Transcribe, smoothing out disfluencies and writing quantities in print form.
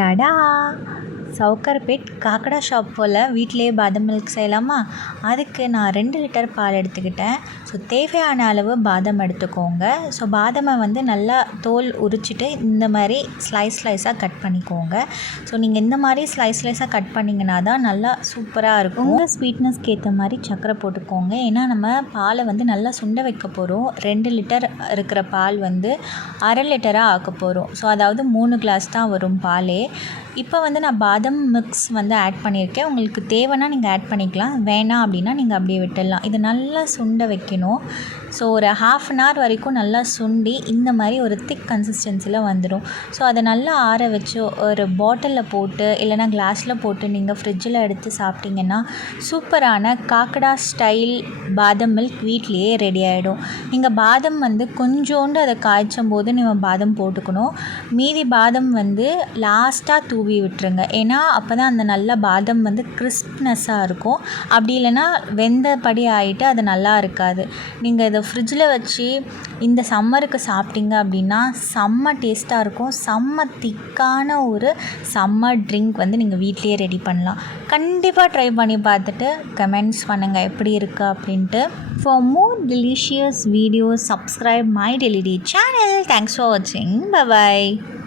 Tata! Sowcarpet காக்கடா shop போல் வீட்டிலேயே பாதாம் milk செய்யலாமா? அதுக்கு நான் 2 லிட்டர் பால் எடுத்துக்கிட்டேன். ஸோ தேவையான அளவு பாதாம் எடுத்துக்கோங்க. ஸோ பாதாமை நல்லா தோல் உரிச்சிட்டு இந்த மாதிரி ஸ்லைஸாக கட் பண்ணிக்கோங்க. ஸோ நீங்கள் இந்த மாதிரி ஸ்லைஸாக கட் பண்ணிங்கன்னா தான் நல்லா சூப்பராக இருக்கும். உங்கள் ஸ்வீட்னஸ்க்கு ஏற்ற மாதிரி சர்க்கரை போட்டுக்கோங்க. ஏன்னா நம்ம பாலை நல்லா சுண்ட வைக்க போகிறோம். 2 லிட்டர் இருக்கிற பால் அரை லிட்டராக ஆக்க போகிறோம். ஸோ அதாவது 3 கிளாஸ் தான் வரும் பாலே. இப்போ நான் பாதாம் மிக்ஸ் ஆட் பண்ணியிருக்கேன். உங்களுக்கு தேவைன்னா நீங்கள் ஆட் பண்ணிக்கலாம், வேணாம் அப்படின்னா நீங்கள் அப்படியே விட்டுடலாம். இது நல்லா சுண்ட வைக்கணும். ஸோ ஒரு 1/2 அன் ஹவர் வரைக்கும் நல்லா சுண்டி இந்த மாதிரி ஒரு திக் கன்சிஸ்டன்சியில் வந்துடும். ஸோ அதை நல்லா ஆற வச்சு ஒரு பாட்டிலில் போட்டு இல்லைனா கிளாஸில் போட்டு நீங்கள் ஃப்ரிட்ஜில் எடுத்து சாப்பிட்டிங்கன்னா சூப்பரான காக்கடா ஸ்டைல் பாதாம் மில்க் வீட்லேயே ரெடி ஆகிடும். நீங்கள் பாதாம் கொஞ்சோண்டு அதை காய்ச்சும் போது நீங்கள் பாதாம் போட்டுக்கணும். மீதி பாதாம் லாஸ்ட்டாக தூவி விட்டுருங்க. ஏன்னா அப்போ தான் அந்த நல்ல பாதாம் கிறிஸ்ப்னஸ்ஸாக இருக்கும். அப்படி இல்லைன்னா வெந்தபடி ஆகிட்டு அது நல்லா இருக்காது. நீங்கள் இதை ஃப்ரிட்ஜில் வச்சு இந்த சம்மருக்கு சாப்பிட்டீங்க அப்படின்னா செம்ம டேஸ்ட்டாக இருக்கும். செம்ம திக்கான ஒரு சம்மர் ட்ரிங்க் நீங்கள் வீட்லேயே ரெடி பண்ணலாம். கண்டிப்பாக ட்ரை பண்ணி பார்த்துட்டு கமெண்ட்ஸ் பண்ணுங்கள் எப்படி இருக்குது அப்படின்ட்டு. For more delicious videos, subscribe my Daily Tea channel. Thanks for watching. Bye bye.